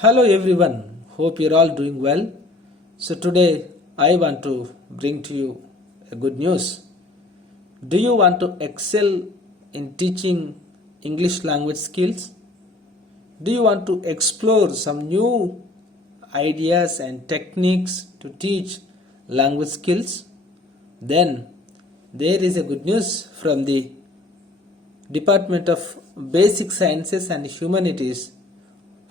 Hello everyone, hope you're all doing well. So today I want to bring to you a good news. Do you want to excel in teaching English language skills? Do you want to explore some new ideas and techniques to teach language skills? Then there is a good news from the Department of Basic Sciences and Humanities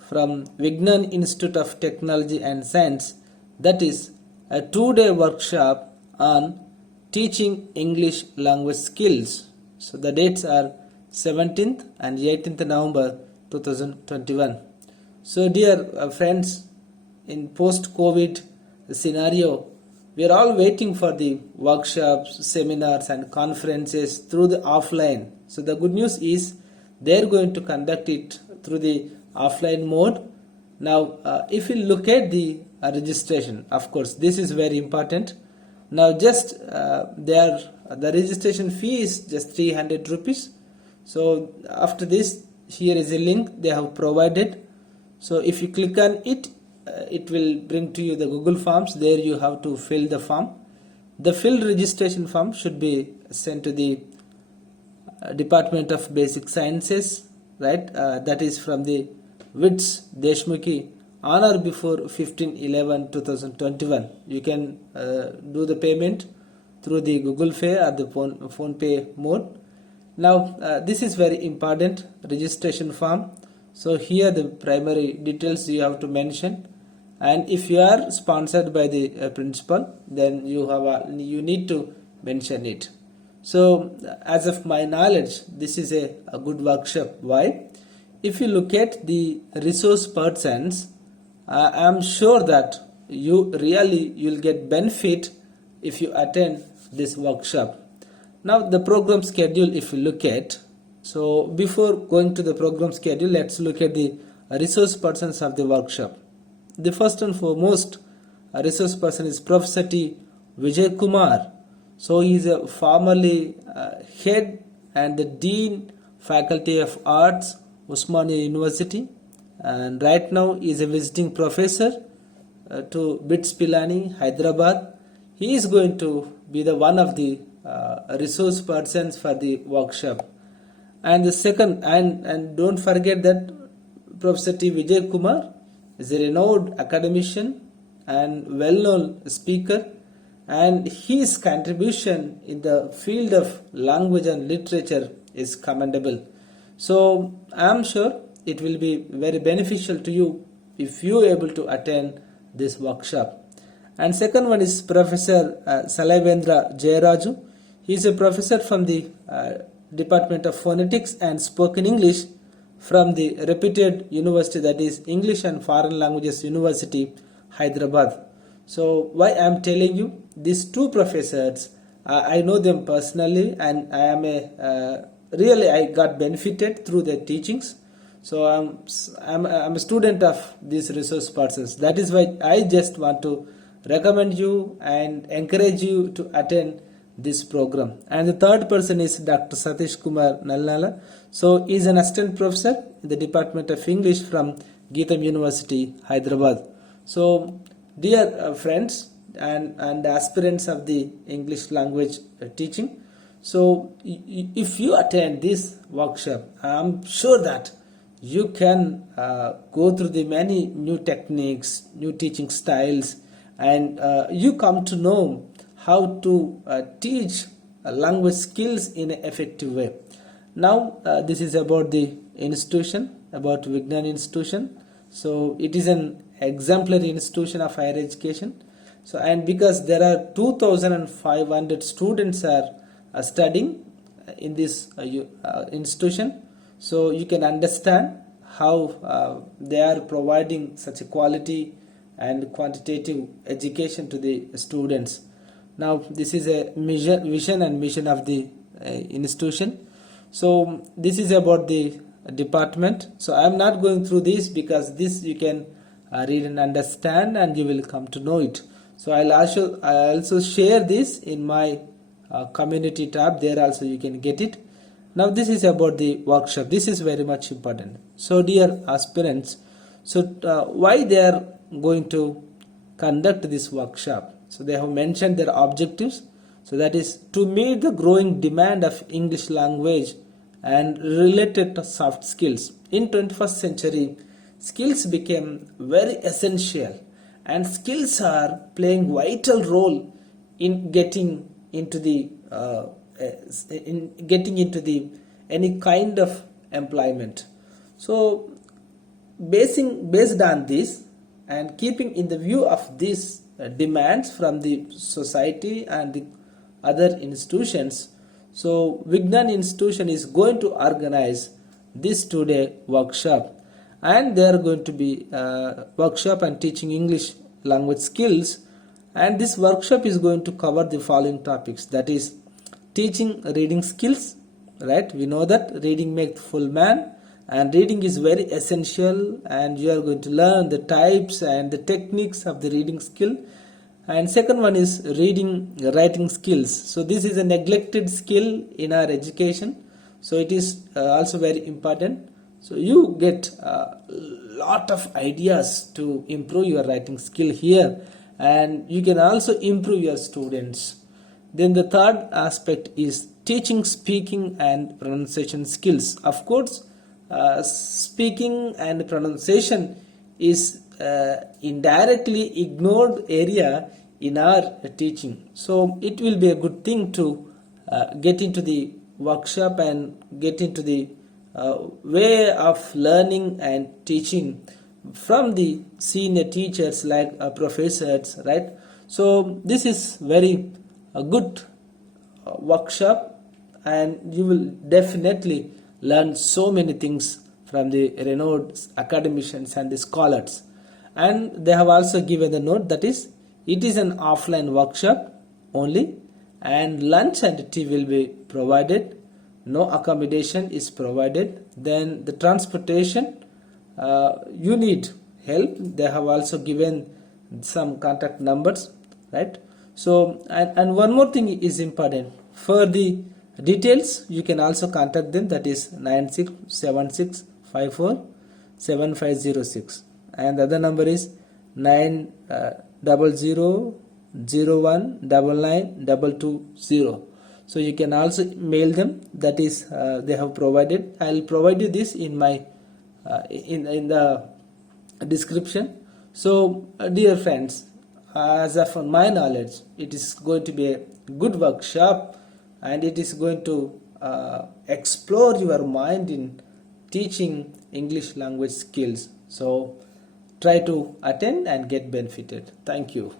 from Vignan Institute of Technology and Science, that is a 2-day workshop on teaching English language skills. So the dates are 17th and 18th November 2021. So dear friends, in post-COVID scenario, we are all waiting for the workshops, seminars and conferences through the offline. So the good news is they are going to conduct it through the offline mode. Now if you look at the registration, of course this is very important. Now just the registration fee is just 300 rupees. So after this, here is a link they have provided. So if you click on it, it will bring to you the Google Forms. There you have to fill the form. The filled registration form should be sent to the Department of Basic Sciences, right? That is from the VITS Deshmukhi on or before 15/11/2021. You can do the payment through the Google Pay or the phone Pay mode. Now this is very important registration form. So here the primary details you have to mention, and if you are sponsored by the principal, then you need to mention it. So as of my knowledge, this is a good workshop. Why? If you look at the resource persons, I am sure that you'll get benefit if you attend this workshop. Now the program schedule, if you look at, so before going to the program schedule, let's look at the resource persons of the workshop. The first and foremost resource person is Professor T. Vijay Kumar. So he is a formerly head and the Dean Faculty of Arts, Osmania University, and right now he is a visiting professor to VITS Pilani, Hyderabad. He is going to be the one of the resource persons for the workshop. And the second, and don't forget that Professor T. Vijay Kumar is a renowned academician and well-known speaker, and his contribution in the field of language and literature is commendable. So I am sure it will be very beneficial to you if you are able to attend this workshop. And second one is Professor Salaivendra Jayaraju. He is a professor from the Department of Phonetics and Spoken English from the reputed university, that is English and Foreign Languages University, Hyderabad. So why I am telling you, these two professors, I know them personally, and I am really I got benefited through their teachings. So I'm a student of these resource persons. That is why I just want to recommend you and encourage you to attend this program. And the third person is Dr. Satish Kumar Nalnala. So he is an assistant professor in the Department of English from Geetham University, Hyderabad. So dear friends and aspirants of the English language teaching, so if you attend this workshop, I am sure that you can go through the many new techniques, new teaching styles, and you come to know how to teach language skills in an effective way. Now this is about the institution, about Vignan institution. So it is an exemplary institution of higher education. So, and because there are 2,500 students are studying in this institution, so you can understand how they are providing such a quality and quantitative education to the students. Now this is a vision and mission of the institution. So this is about the department. So I am not going through this because this you can read and understand, and you will come to know it. So I also share this in my community tab. There also you can get it. Now this is about the workshop. This is very much important. So dear aspirants, So why they are going to conduct this workshop? So they have mentioned their objectives. So that is to meet the growing demand of English language and related to soft skills. In 21st century, skills became very essential, and skills are playing vital role in getting into the any kind of employment. So based on this and keeping in the view of these demands from the society and the other institutions, so Vignan institution is going to organize this 2-day workshop, and they are going to be workshop and teaching English language skills. And this workshop is going to cover the following topics, that is teaching reading skills, right? We know that reading makes full man, and reading is very essential, and you are going to learn the types and the techniques of the reading skill. And second one is reading writing skills. So this is a neglected skill in our education, so it is also very important. So you get a lot of ideas to improve your writing skill here, and you can also improve your students. Then the third aspect is teaching speaking and pronunciation skills. Of course, speaking and pronunciation is indirectly ignored area in our teaching. So it will be a good thing to get into the workshop and get into the way of learning and teaching from the senior teachers like professors, right? So this is very a good workshop, and you will definitely learn so many things from the renowned academicians and the scholars. And they have also given the note that is it is an offline workshop only, and lunch and tea will be provided, no accommodation is provided. Then the transportation, you need help, they have also given some contact numbers, right? So and one more thing is important, for the details you can also contact them, that is 9676547506, and the other number is 90001992220. So you can also mail them, that is they have provided. I'll provide you this in my in the description. So dear friends, as of my knowledge, it is going to be a good workshop, and it is going to explore your mind in teaching English language skills. So try to attend and get benefited. Thank you.